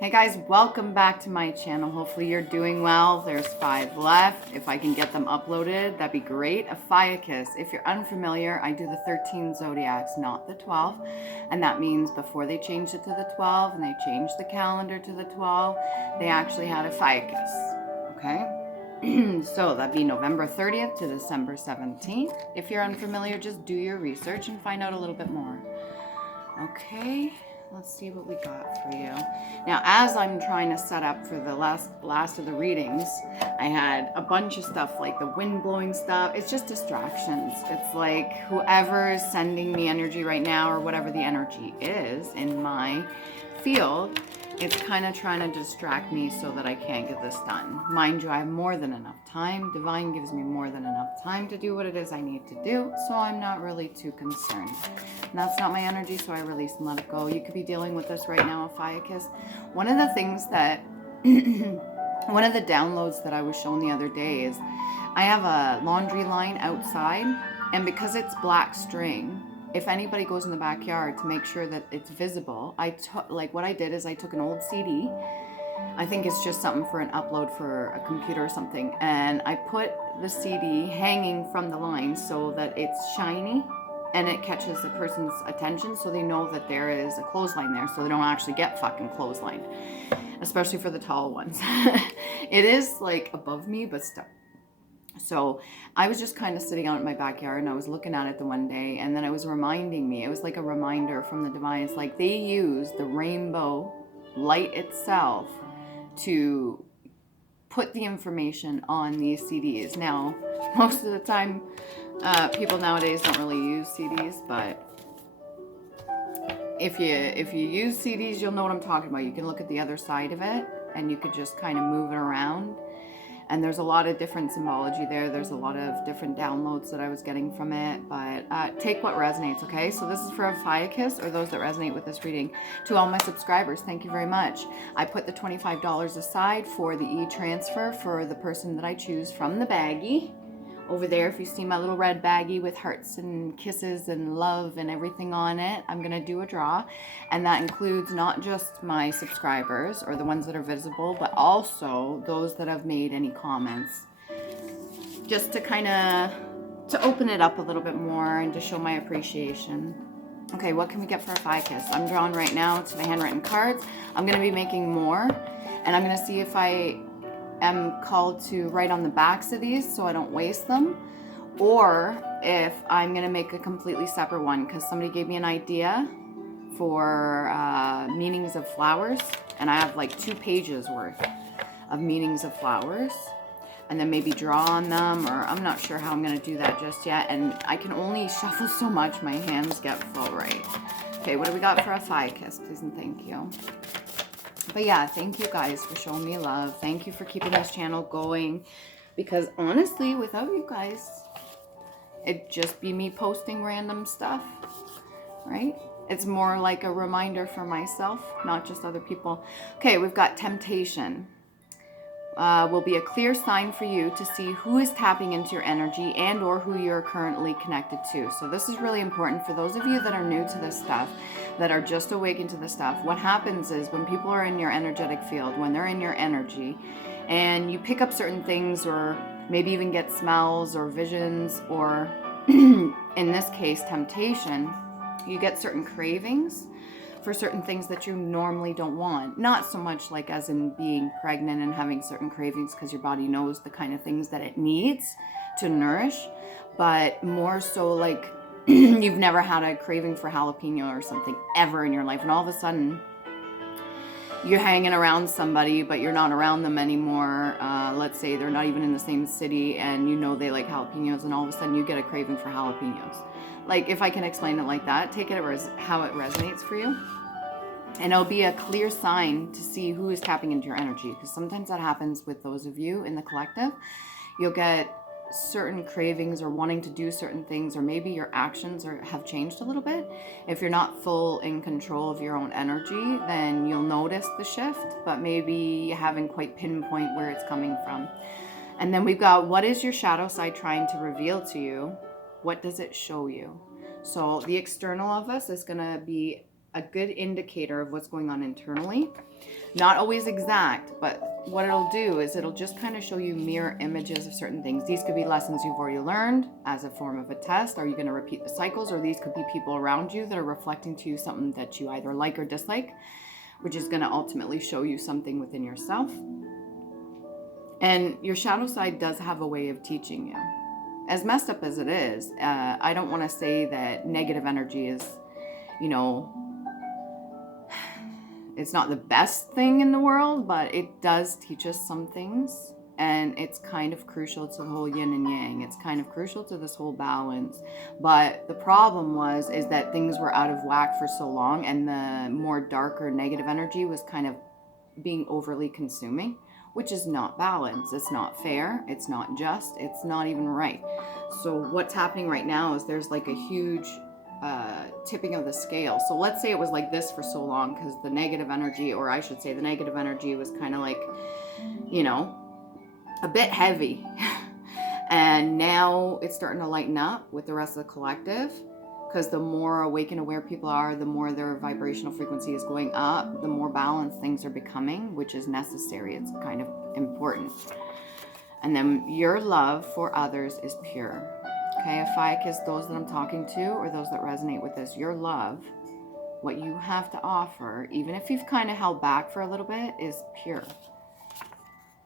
Hey guys, welcome back to my channel. Hopefully you're doing well. There's 5 left. If I can get them uploaded, that'd be great. Ophiuchus. If you're unfamiliar, I do the 13 zodiacs, not the 12. And that means before they changed it to the 12 and they changed the calendar to the 12, they actually had Ophiuchus. Okay? So that'd be November 30th to December 17th. If you're unfamiliar, just do your research and find out a little bit more. Okay, let's see what we got for you. Now, as I'm trying to set up for the last of the readings, I had a bunch of stuff like the wind blowing stuff. It's just distractions. It's like whoever's sending me energy right now, or whatever the energy is in my field, it's kind of trying to distract me so that I can't get this done. Mind you, I have more than enough time. Divine gives me more than enough time to do what it is I need to do, so I'm not really too concerned. And that's not my energy, so I release and let it go. You could be dealing with this right now, Ophiuchus. One of the things that, one of the downloads that I was shown the other day is I have a laundry line outside, and because it's black string, if anybody goes in the backyard to make sure that it's visible, what I did is I took an old CD. I think it's just something for an upload for a computer or something. And I put the CD hanging from the line so that it's shiny and it catches the person's attention so they know that there is a clothesline there so they don't actually get fucking clotheslined, especially for the tall ones. It is like above me, but still. So I was just kind of sitting out in my backyard and I was looking at it the one day, and then it was reminding me, it was like a reminder from the divine. It's like they use the rainbow light itself to put the information on these CDs. Now, most of the time, people nowadays don't really use CDs, but if you use CDs, you'll know what I'm talking about. You can look at the other side of it and you could just kind of move it around. And there's a lot of different symbology there. There's a lot of different downloads that I was getting from it. But take what resonates, okay? So this is for Ophiuchus, or those that resonate with this reading. To all my subscribers, thank you very much. I put the $25 aside for the e-transfer for the person that I choose from the baggie. Over there, if you see my little red baggie with hearts and kisses and love and everything on it, I'm going to do a draw. And that includes not just my subscribers or the ones that are visible, but also those that have made any comments. Just to kind of, to open it up a little bit more and to show my appreciation. Okay, what can we get for Ophiuchus? I'm drawing right now to the handwritten cards. I'm going to be making more, and I'm going to see if I am called to write on the backs of these so I don't waste them, or if I'm going to make a completely separate one, because somebody gave me an idea for meanings of flowers, and I have like 2 pages worth of meanings of flowers, and then maybe draw on them, or I'm not sure how I'm going to do that just yet, and I can only shuffle so much, my hands get full, right? Okay, what do we got for Ophiuchus, please and thank you. But yeah, thank you guys for showing me love. Thank you for keeping this channel going. Because honestly, without you guys, it'd just be me posting random stuff, right? It's more like a reminder for myself, not just other people. Okay, we've got temptation. Will be a clear sign for you to see who is tapping into your energy and or who you're currently connected to. So this is really important for those of you that are new to this stuff, that are just awakened to this stuff. What happens is when people are in your energetic field, when they're in your energy, and you pick up certain things, or maybe even get smells or visions, or in this case, temptation, you get certain cravings for certain things that you normally don't want. Not so much like as in being pregnant and having certain cravings because your body knows the kind of things that it needs to nourish, but more so like you've never had a craving for jalapeno or something ever in your life, and all of a sudden you're hanging around somebody but you're not around them anymore. Let's say they're not even in the same city and you know they like jalapenos, and all of a sudden you get a craving for jalapenos. Like, if I can explain it like that, take it as how it resonates for you. And it'll be a clear sign to see who is tapping into your energy, because sometimes that happens with those of you in the collective. You'll get certain cravings or wanting to do certain things, or maybe your actions have changed a little bit. If you're not full in control of your own energy, then you'll notice the shift, but maybe you haven't quite pinpoint where it's coming from. And then we've got, what is your shadow side trying to reveal to you? What does it show you? So the external of us is going to be a good indicator of what's going on internally. Not always exact, but what it'll do is it'll just kind of show you mirror images of certain things. These could be lessons you've already learned as a form of a test. Are you going to repeat the cycles? Or these could be people around you that are reflecting to you something that you either like or dislike, which is going to ultimately show you something within yourself. And your shadow side does have a way of teaching you. As messed up as it is, I don't want to say that negative energy is, you know, it's not the best thing in the world, but it does teach us some things. And it's kind of crucial to the whole yin and yang. It's kind of crucial to this whole balance. But the problem is that things were out of whack for so long, and the more darker negative energy was kind of being overly consuming, which is not balanced. It's not fair. It's not just. It's not even right. So what's happening right now is there's like a huge tipping of the scale. So let's say it was like this for so long because the negative energy, or I should say the negative energy, was kind of like, you know, a bit heavy. And now it's starting to lighten up with the rest of the collective, because the more awake and aware people are, the more their vibrational frequency is going up, the more balanced things are becoming, which is necessary. It's kind of important. And then your love for others is pure. Okay, if I kiss those that I'm talking to or those that resonate with this, your love, what you have to offer, even if you've kind of held back for a little bit, is pure.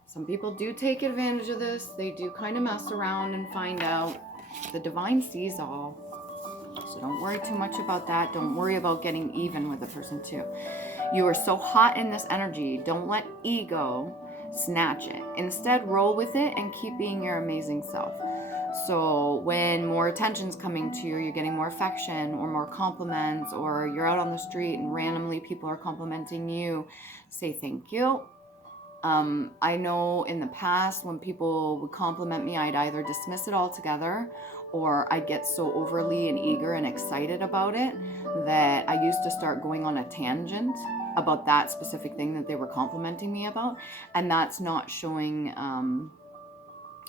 Some people do take advantage of this. They do kind of mess around and find out. The divine sees all. So don't worry too much about that. Don't worry about getting even with the person too. You are so hot in this energy. Don't let ego snatch it. Instead, roll with it and keep being your amazing self. So when more attention's coming to you, you're getting more affection or more compliments, or you're out on the street and randomly people are complimenting you, say thank you. I know in the past when people would compliment me, I'd either dismiss it altogether, or I'd get so overly and eager and excited about it that I used to start going on a tangent about that specific thing that they were complimenting me about. And that's not showing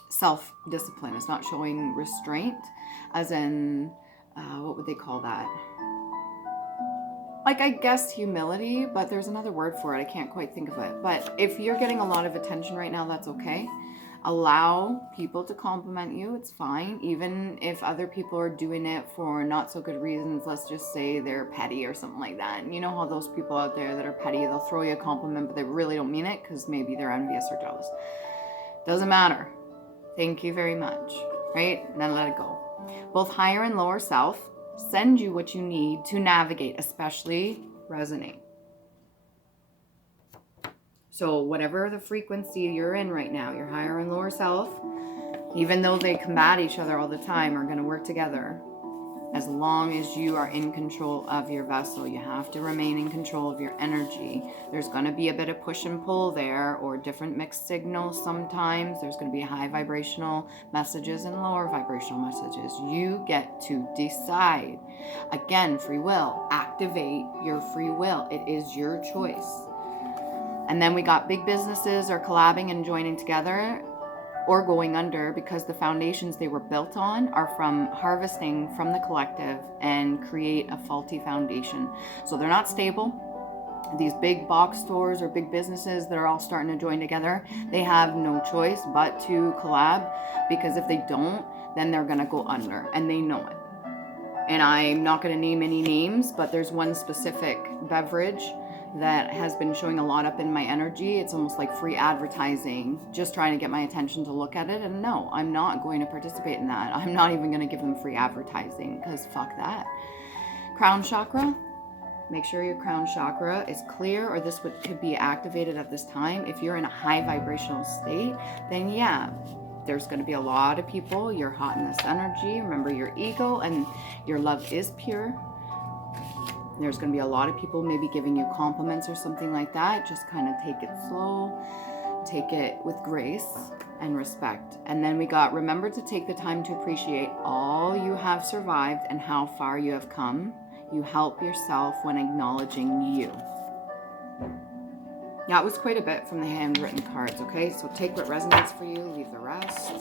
self-discipline. It's not showing restraint, as in, what would they call that? Like, I guess humility, but there's another word for it. I can't quite think of it. But if you're getting a lot of attention right now, that's okay. Allow people to compliment you. It's fine. Even if other people are doing it for not so good reasons, let's just say they're petty or something like that. And you know how those people out there that are petty, they'll throw you a compliment, but they really don't mean it because maybe they're envious or jealous. Doesn't matter. Thank you very much. Right? And then let it go. Both higher and lower self send you what you need to navigate, especially resonate. So whatever the frequency you're in right now, your higher and lower self, even though they combat each other all the time, are going to work together. As long as you are in control of your vessel, you have to remain in control of your energy. There's going to be a bit of push and pull there, or different mixed signals sometimes. There's going to be high vibrational messages and lower vibrational messages. You get to decide. Again, free will. Activate your free will. It is your choice. And then we got big businesses are collabing and joining together, or going under, because the foundations they were built on are from harvesting from the collective and create a faulty foundation. So they're not stable. These big box stores or big businesses that are all starting to join together, they have no choice but to collab, because if they don't, then they're going to go under, and they know it. And I'm not going to name any names, but there's one specific beverage that has been showing a lot up in my energy. It's almost like free advertising, just trying to get my attention to look at it. And no, I'm not going to participate in that. I'm not even going to give them free advertising, because fuck that. Crown chakra, make sure your crown chakra is clear, or this could be activated at this time. If you're in a high vibrational state, then yeah, there's going to be a lot of people. You're hot in this energy. Remember your ego, and your love is pure. There's going to be a lot of people maybe giving you compliments or something like that. Just kind of take it slow, take it with grace and respect. And then we got, remember to take the time to appreciate all you have survived and how far you have come. You help yourself when acknowledging you. That was quite a bit from the handwritten cards, okay? So take what resonates for you, leave the rest.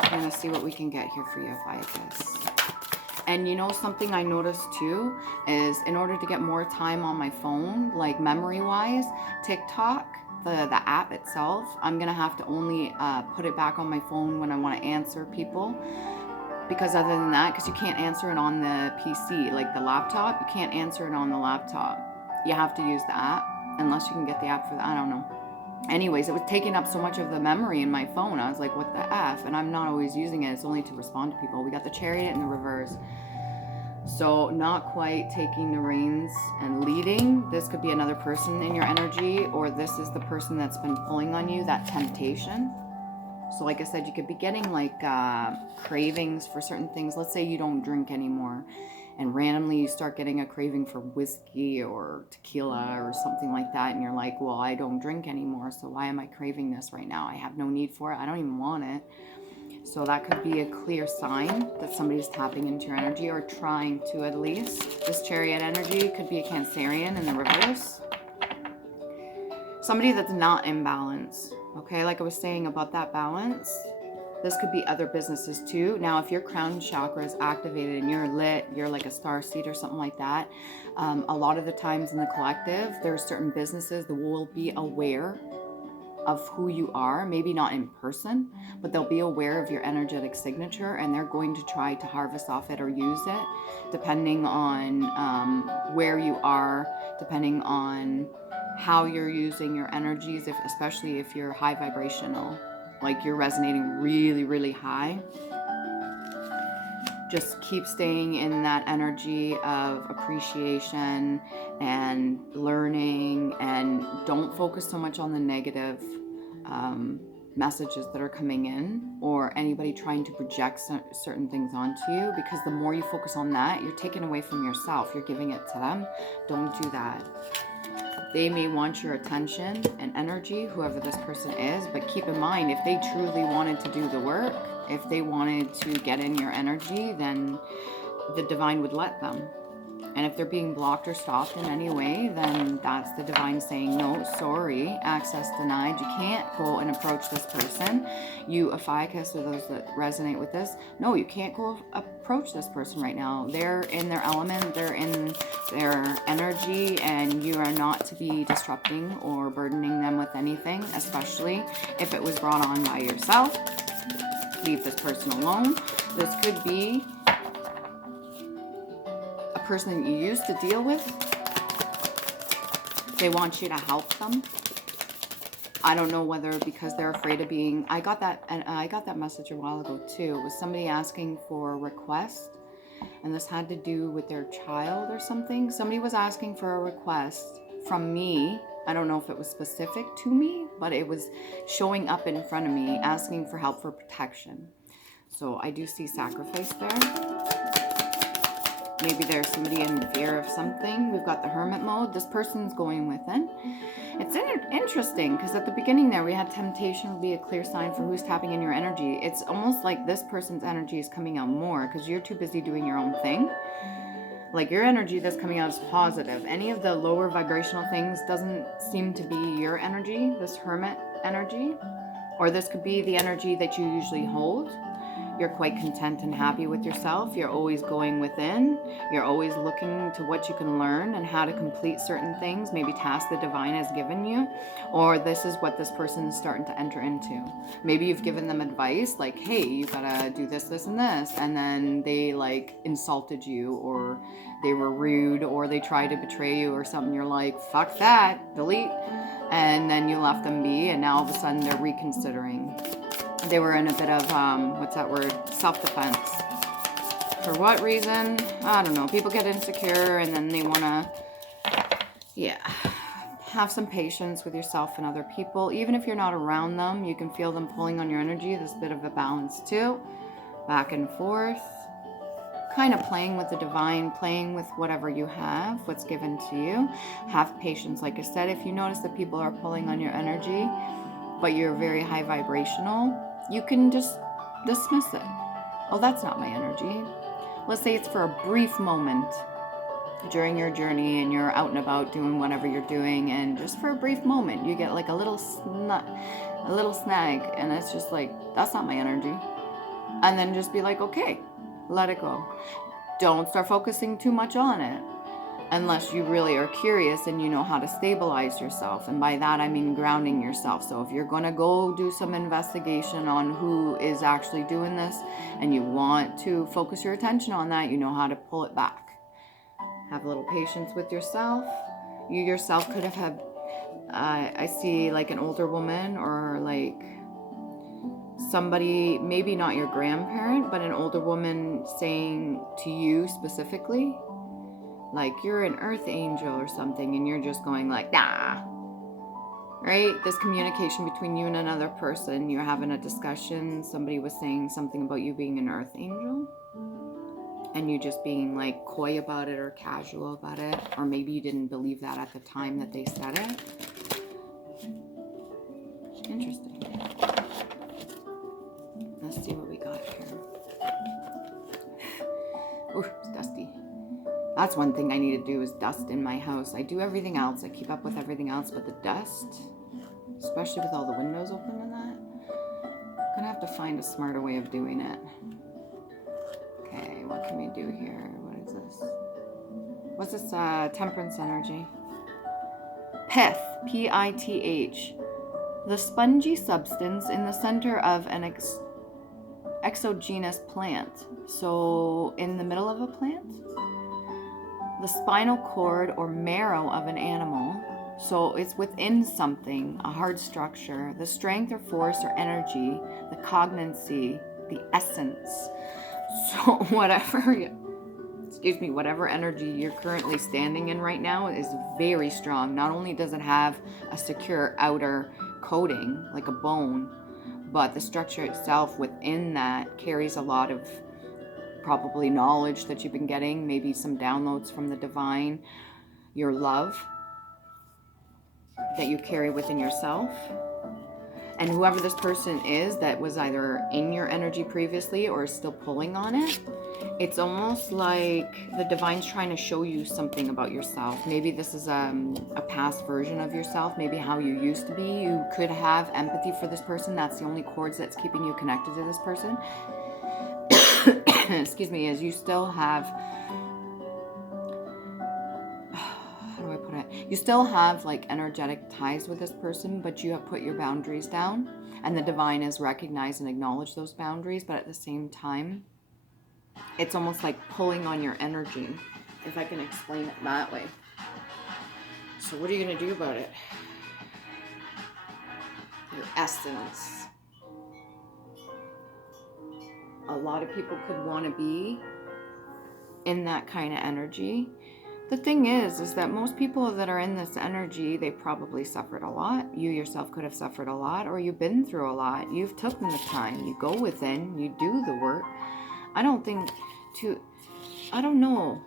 I'm going to see what we can get here for you, Phaicus. And you know, something I noticed too is in order to get more time on my phone, like memory wise, TikTok, the app itself, I'm gonna have to only put it back on my phone when I want to answer people. Because other than that, because you can't answer it on the PC, like the laptop, you can't answer it on the laptop. You have to use the app, unless you can get the app for that. I don't know. Anyways, it was taking up so much of the memory in my phone. I was like, what the F? And I'm not always using it. It's only to respond to people. We got the chariot and the reverse. So not quite taking the reins and leading. This could be another person in your energy, or this is the person that's been pulling on you, that temptation. So like I said, you could be getting like cravings for certain things. Let's say you don't drink anymore, and randomly you start getting a craving for whiskey or tequila or something like that, and you're like, well, I don't drink anymore, so why am I craving this right now? I have no need for it. I don't even want it. So that could be a clear sign that somebody's tapping into your energy, or trying to at least. This chariot energy could be a Cancerian in the reverse. Somebody that's not in balance. Okay, like I was saying about that balance, this could be other businesses too. Now, if your crown chakra is activated and you're lit, you're like a star seed or something like that, a lot of the times in the collective, there are certain businesses that will be aware of who you are, maybe not in person, but they'll be aware of your energetic signature, and they're going to try to harvest off it or use it, depending on where you are, depending on how you're using your energies, especially if you're high vibrational, like you're resonating really, really high. Just keep staying in that energy of appreciation and learning, and don't focus so much on the negative messages that are coming in, or anybody trying to project certain things onto you, because the more you focus on that, you're taking away from yourself. You're giving it to them. Don't do that. They may want your attention and energy, whoever this person is, but keep in mind, if they truly wanted to do the work, if they wanted to get in your energy, then the divine would let them. And if they're being blocked or stopped in any way, then that's the divine saying, no, sorry, access denied. You can't go and approach this person. You, Ophiuchus, or those that resonate with this, no, you can't go approach this person right now. They're in their element, they're in their energy, and you are not to be disrupting or burdening them with anything, especially if it was brought on by yourself. Leave this person alone. This could be person that you used to deal with. They want you to help them. I don't know whether because they're afraid of being. I got that message a while ago too. It was somebody asking for a request, and this had to do with their child or something. Somebody was asking for a request from me. I don't know if it was specific to me, but it was showing up in front of me, asking for help for protection. So I do see sacrifice there. Maybe there's somebody in fear of something. We've got the hermit mode. This person's going within. It's interesting because at the beginning there we had temptation would be a clear sign for who's tapping in your energy. It's almost like this person's energy is coming out more because you're too busy doing your own thing. Like your energy that's coming out is positive. Any of the lower vibrational things doesn't seem to be your energy, this hermit energy. Or this could be the energy that you usually hold. You're quite content and happy with yourself. You're always going within. You're always looking to what you can learn and how to complete certain things, maybe tasks the divine has given you, or this is what this person is starting to enter into. Maybe you've given them advice like, hey, you gotta do this, this, and this, and then they like insulted you, or they were rude, or they tried to betray you or something. You're like, fuck that, delete. And then you left them be, and now all of a sudden they're reconsidering. They were in a bit of, self-defense. For what reason? I don't know. People get insecure and then they want to, have some patience with yourself and other people. Even if you're not around them, you can feel them pulling on your energy. There's a bit of a balance too. Back and forth. Kind of playing with the divine, playing with whatever you have, what's given to you. Have patience. Like I said, if you notice that people are pulling on your energy, but you're very high vibrational, you can just dismiss it. Oh, that's not my energy. Let's say it's for a brief moment during your journey and you're out and about doing whatever you're doing, and just for a brief moment you get like a little snag, and it's just like, that's not my energy. And then just be like, okay, let it go. don't start focusing too much on it unless you really are curious and you know how to stabilize yourself. And by that I mean grounding yourself. So if you're going to go do some investigation on who is actually doing this and you want to focus your attention on that, you know how to pull it back. Have a little patience with yourself. You yourself could have had, I see like an older woman or like somebody, maybe not your grandparent, but an older woman saying to you specifically, like you're an earth angel or something, and you're just going like, nah, right? This communication between you and another person, you're having a discussion, somebody was saying something about you being an earth angel, and you just being like coy about it or casual about it, or maybe you didn't believe that at the time that they said it. Interesting. Let's see what we got here. Ooh, it's dusty. That's one thing I need to do is dust in my house. I do everything else. I keep up with everything else, but the dust, especially with all the windows open and that, I'm gonna have to find a smarter way of doing it. Okay, what can we do here? What is this? What's this temperance energy? Pith, P-I-T-H. The spongy substance in the center of an exogenous plant. So in the middle of a plant? The spinal cord or marrow of an animal. So it's within something, a hard structure. The strength or force or energy, the cognancy, the essence. So whatever energy you're currently standing in right now is very strong. Not only does it have a secure outer coating, like a bone, but the structure itself within that carries a lot of probably knowledge that you've been getting, maybe some downloads from the divine, your love that you carry within yourself. And whoever this person is that was either in your energy previously or is still pulling on it, it's almost like the divine's trying to show you something about yourself. Maybe this is a past version of yourself, maybe how you used to be. You could have empathy for this person. That's the only cords that's keeping you connected to this person. Excuse me, as you still have, how do I put it? You still have like energetic ties with this person, but you have put your boundaries down, and the divine has recognized and acknowledged those boundaries, but at the same time, it's almost like pulling on your energy, if I can explain it that way. So what are you going to do about it? Your essence. A lot of people could want to be in that kind of energy. The thing is that most people that are in this energy, they probably suffered a lot. You yourself could have suffered a lot, or you've been through a lot. You've taken the time. You go within. You do the work. I don't know.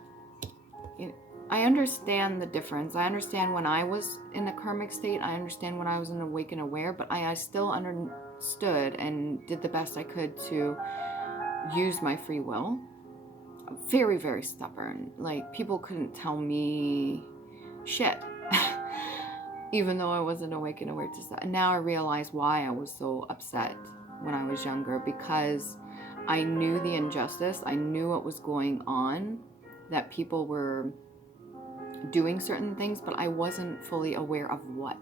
I understand the difference. I understand when I was in a karmic state. I understand when I was in awake and aware, but I still understood and did the best I could to use my free will. Very, very stubborn. Like, people couldn't tell me shit. Even though I wasn't awake and aware to that. And now I realize why I was so upset when I was younger, because I knew the injustice. I knew what was going on, that people were doing certain things, but I wasn't fully aware of what.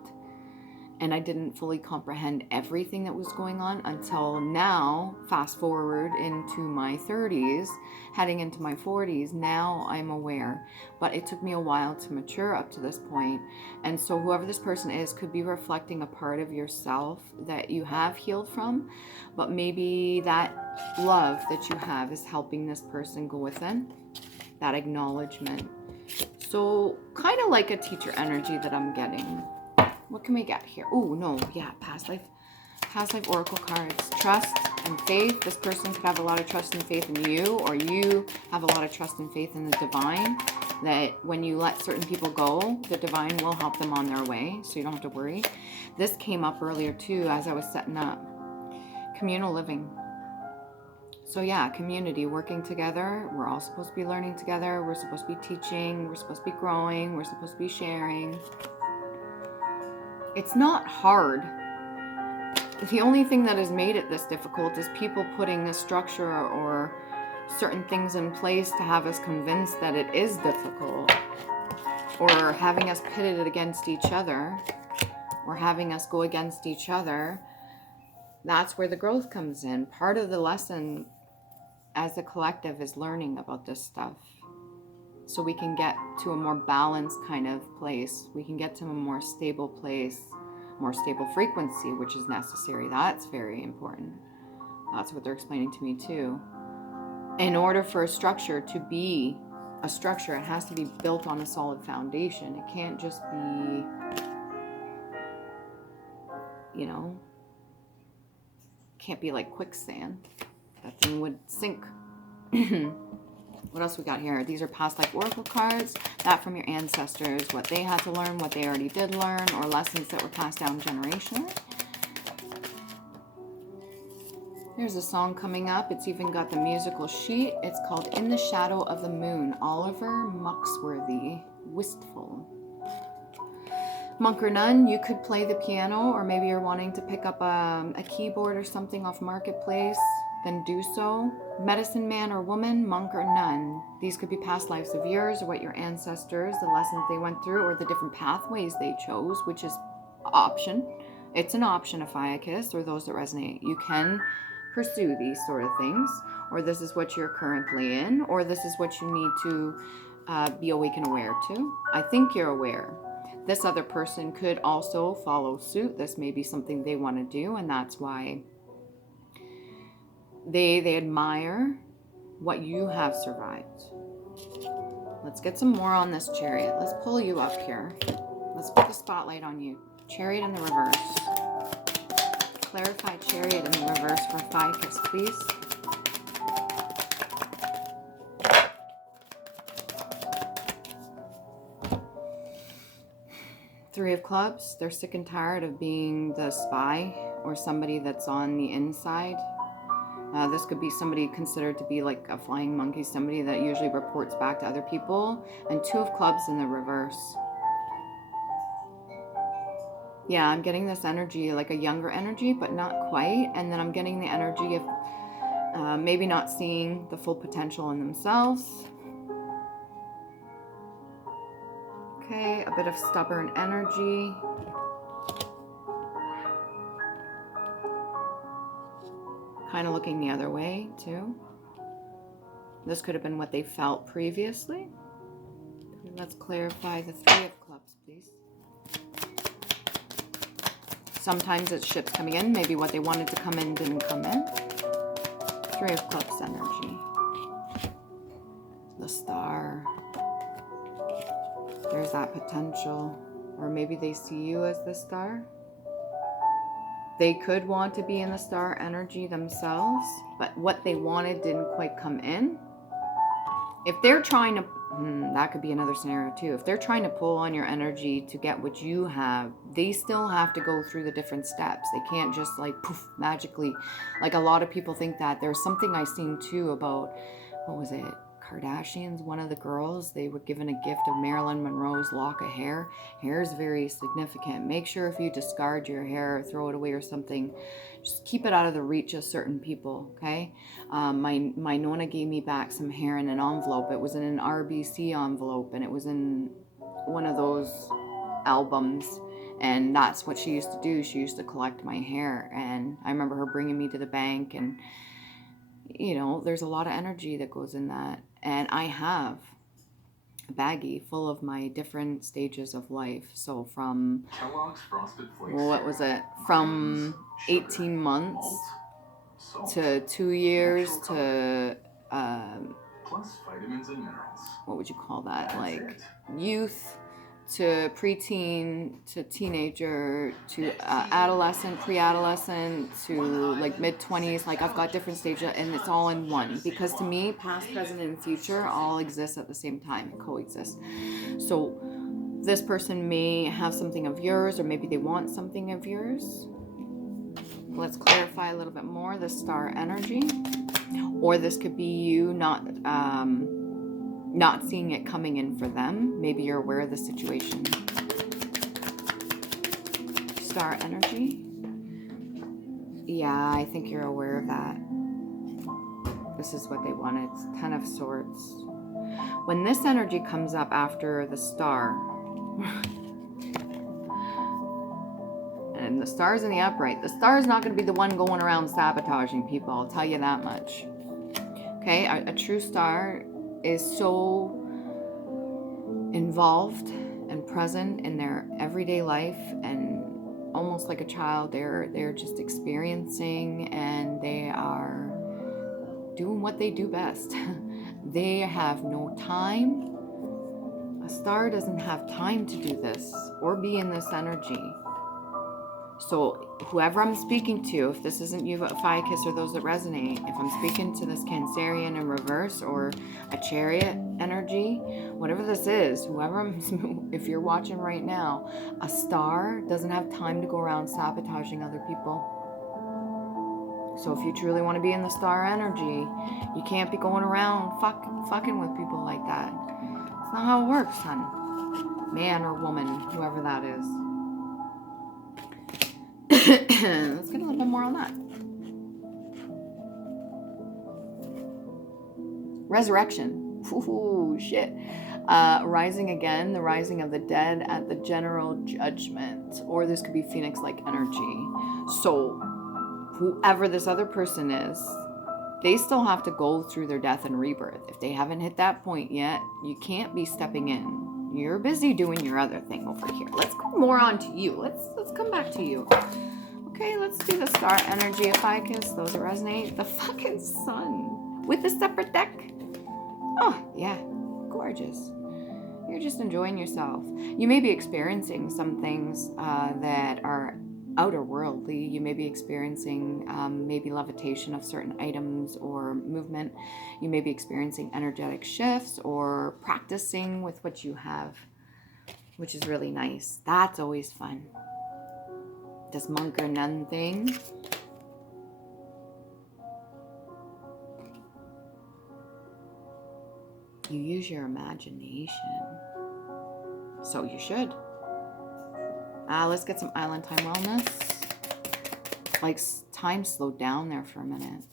And I didn't fully comprehend everything that was going on until now, fast forward into my 30s, heading into my 40s. Now I'm aware, but it took me a while to mature up to this point. And so whoever this person is could be reflecting a part of yourself that you have healed from, but maybe that love that you have is helping this person go within, that acknowledgement. So kind of like a teacher energy that I'm getting. What can we get here? Oh, no. Yeah, past life oracle cards. Trust and faith. This person could have a lot of trust and faith in you, or you have a lot of trust and faith in the divine, that when you let certain people go, the divine will help them on their way, so you don't have to worry. This came up earlier, too, as I was setting up. Communal living. So, yeah, community, working together. We're all supposed to be learning together. We're supposed to be teaching. We're supposed to be growing. We're supposed to be sharing. It's not hard. The only thing that has made it this difficult is people putting this structure or certain things in place to have us convinced that it is difficult, or having us pitted against each other, or having us go against each other. That's where the growth comes in. Part of the lesson as a collective is learning about this stuff, so we can get to a more balanced kind of place. We can get to a more stable place, more stable frequency, which is necessary. That's very important. That's what they're explaining to me too. In order for a structure to be a structure, it has to be built on a solid foundation. It can't just be, you know, can't be like quicksand. That thing would sink. What else we got here? These are past life oracle cards. That from your ancestors, what they had to learn, what they already did learn, or lessons that were passed down generationally. There's a song coming up. It's even got the musical sheet. It's called In the Shadow of the Moon. Oliver Muxworthy. Wistful. Monk or nun, you could play the piano, or maybe you're wanting to pick up a keyboard or something off Marketplace, then do so. Medicine man or woman, monk or nun. These could be past lives of yours, or what your ancestors, the lessons they went through, or the different pathways they chose, which is option. It's an option, a Fiacus, or those that resonate. You can pursue these sort of things, or this is what you're currently in, or this is what you need to be awake and aware to. I think you're aware. This other person could also follow suit. This may be something they want to do, and that's why they admire what you have survived. Let's get some more on this Chariot. Let's pull you up here. Let's put the spotlight on you. Chariot in the reverse. Clarify Chariot in the reverse for Ficus, please. Three of Clubs. They're sick and tired of being the spy or somebody that's on the inside. This could be somebody considered to be like a flying monkey, somebody that usually reports back to other people. And Two of Clubs in the reverse. Yeah, I'm getting this energy, like a younger energy, but not quite. And then I'm getting the energy of maybe not seeing the full potential in themselves. Okay, a bit of stubborn energy. Kind of looking the other way, too. This could have been what they felt previously. Let's clarify the Three of Clubs, please. Sometimes it's ships coming in. Maybe what they wanted to come in didn't come in. Three of Clubs energy. The Star. There's that potential. Or maybe they see you as the star. They could want to be in the star energy themselves, but what they wanted didn't quite come in. If they're trying to, that could be another scenario too. If they're trying to pull on your energy to get what you have, they still have to go through the different steps. They can't just like poof, magically. Like a lot of people think that. There's something I seen too about, what was it? Kardashians, one of the girls, they were given a gift of Marilyn Monroe's lock of hair. Hair is very significant. Make sure if you discard your hair or throw it away or something, just keep it out of the reach of certain people, okay? My Nona gave me back some hair in an envelope. It was in an RBC envelope, and it was in one of those albums, and that's what she used to do. She used to collect my hair, and I remember her bringing me to the bank, and you know, there's a lot of energy that goes in that. And I have a baggie full of my different stages of life. So from, what was it? From 18 months to 2 years to, plus vitamins and minerals. What would you call that? Like youth to preteen to teenager to adolescent, pre-adolescent to like mid-20s. Like I've got different stages, and it's all in one, because to me past, present, and future all exist at the same time and coexist. So this person may have something of yours, or maybe they want something of yours. Let's clarify a little bit more the star energy. Or this could be you not seeing it coming in for them. Maybe you're aware of the situation. Star energy. Yeah, I think you're aware of that. The This is what they wanted. Ten of Swords. When this energy comes up after the Star, and the Star's in the upright, the Star is not going to be the one going around sabotaging people. I'll tell you that much. Okay, a true Star is so involved and present in their everyday life, and almost like a child, they're just experiencing, and they are doing what they do best. They have no time. A Star doesn't have time to do this or be in this energy. So whoever I'm speaking to, if this isn't you, Ficus, or those that resonate, if I'm speaking to this Cancerian in reverse or a Chariot energy, whatever this is, if you're watching right now, a Star doesn't have time to go around sabotaging other people. So if you truly want to be in the Star energy, you can't be going around fucking with people like that. It's not how it works, hun. Man or woman, whoever that is. Let's get a little bit more on that. Resurrection. Ooh, shit. Rising again, the rising of the dead at the general judgment. Or this could be Phoenix-like energy. So, whoever this other person is, they still have to go through their death and rebirth. If they haven't hit that point yet, you can't be stepping in. You're busy doing your other thing over here. Let's go more on to you. Let's come back to you. Okay, let's do the Star energy of Ficus. Those that resonate. The fucking Sun with the separate deck. Oh, yeah. Gorgeous. You're just enjoying yourself. You may be experiencing some things that are outer worldly. You may be experiencing maybe levitation of certain items or movement. You may be experiencing energetic shifts or practicing with what you have, which is really nice. That's always fun. This monk or nun thing. You use your imagination. So you should. Let's get some island time wellness. Like time slowed down there for a minute.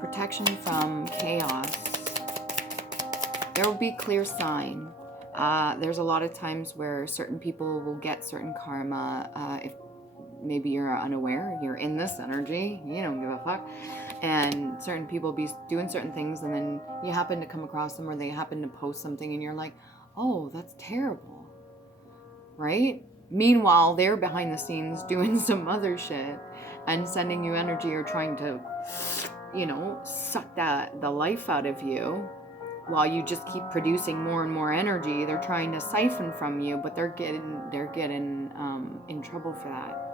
Protection from chaos. There will be clear sign. There's a lot of times where certain people will get certain karma. If maybe you're unaware, you're in this energy, you don't give a fuck. And certain people be doing certain things, and then you happen to come across them, or they happen to post something, and you're like, oh, that's terrible. Right? Meanwhile, they're behind the scenes doing some other shit and sending you energy or trying to, suck the life out of you while you just keep producing more and more energy. They're trying to siphon from you, but they're getting in trouble for that.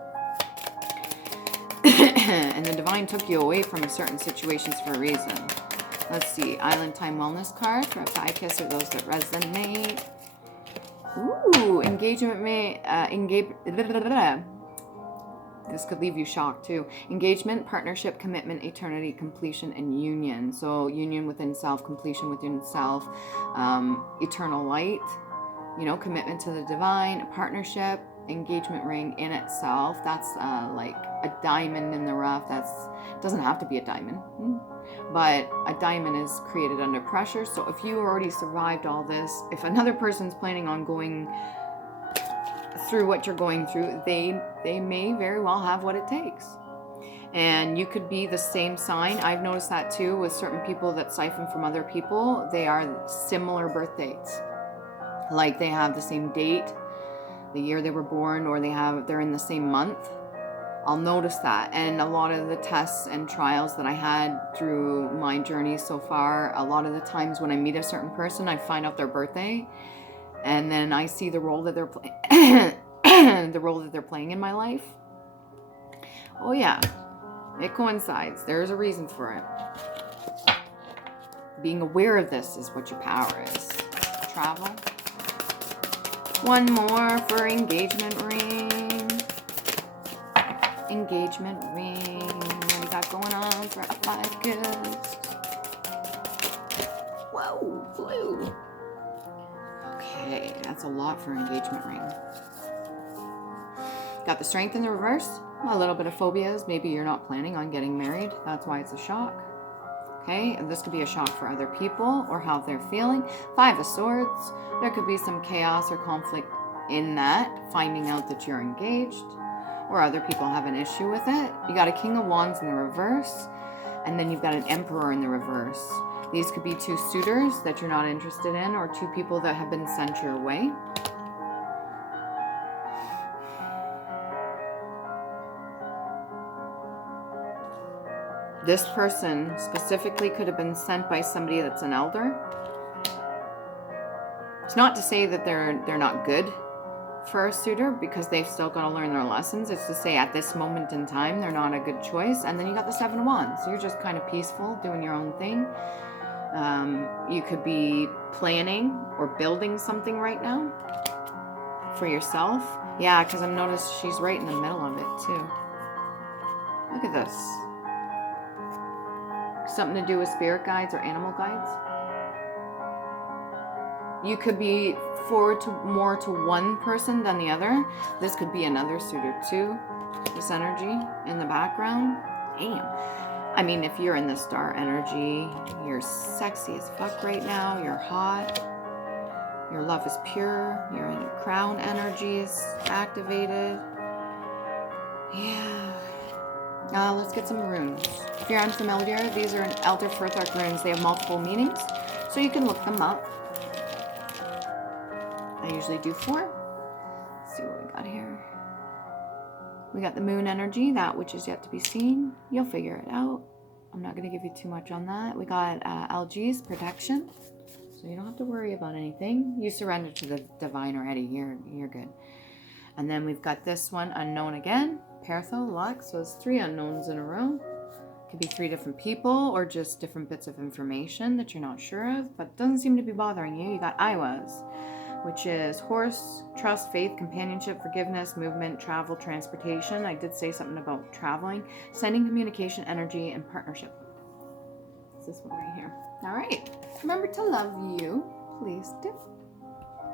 And the divine took you away from certain situations for a reason. Let's see. Island Time Wellness card for Ficus or those that resonate. Ooh, engagement may this could leave you shocked too. Engagement, partnership, commitment, eternity, completion, and union. So union within self, completion within self, eternal light, commitment to the divine, partnership, engagement ring in itself. That's like a diamond in the rough. Doesn't have to be a diamond, but a diamond is created under pressure. So if you already survived all this, if another person's planning on going through what you're going through, they may very well have what it takes. And you could be the same sign. I've noticed that too with certain people that siphon from other people. They are similar birth dates. Like they have the same date, the year they were born, or they're in the same month. I'll notice that. And a lot of the tests and trials that I had through my journey so far, a lot of the times when I meet a certain person, I find out their birthday, and then I see the role that they're playing in my life. Oh yeah, it coincides. There's a reason for it. Being aware of this is what your power is. Travel. One more for engagement ring. Engagement ring. What we got going on for a Ficus? Whoa, blue. Okay, that's a lot for engagement ring. Got the strength in the reverse. A little bit of phobias. Maybe you're not planning on getting married. That's why it's a shock. Okay, and this could be a shock for other people or how they're feeling. 5 of Swords, there could be some chaos or conflict in that, finding out that you're engaged or other people have an issue with it. You got a King of Wands in the reverse, and then you've got an Emperor in the reverse. These could be 2 suitors that you're not interested in, or 2 people that have been sent your way. This person specifically could have been sent by somebody that's an elder. It's not to say that they're not good for a suitor, because they've still got to learn their lessons. It's to say at this moment in time, they're not a good choice. And then you got the 7 of Wands. So you're just kind of peaceful, doing your own thing. You could be planning or building something right now for yourself. Yeah, because I've noticed she's right in the middle of it too. Look at this. Something to do with spirit guides or animal guides. You could be forward to more to one person than the other. This could be another suitor too. This energy in the background. Damn. I mean, if you're in the star energy, you're sexy as fuck right now. You're hot. Your love is pure. You're in crown energies activated. Yeah. Let's get some runes. If you're unfamiliar, these are Elder Firth runes. They have multiple meanings, so you can look them up. I usually do 4. Let's see what we got here. We got the moon energy, that which is yet to be seen. You'll figure it out. I'm not going to give you too much on that. We got algae's protection, so you don't have to worry about anything. You surrender to the divine already. You're good. And then we've got this one, unknown again. Pertho, luck. So it's 3 unknowns in a row. Could be 3 different people or just different bits of information that you're not sure of, but doesn't seem to be bothering you. You got I was, which is horse, trust, faith, companionship, forgiveness, movement, travel, transportation. I did say something about traveling, sending communication, energy, and partnership. It's this one right here. All right. Remember to love you. Please do.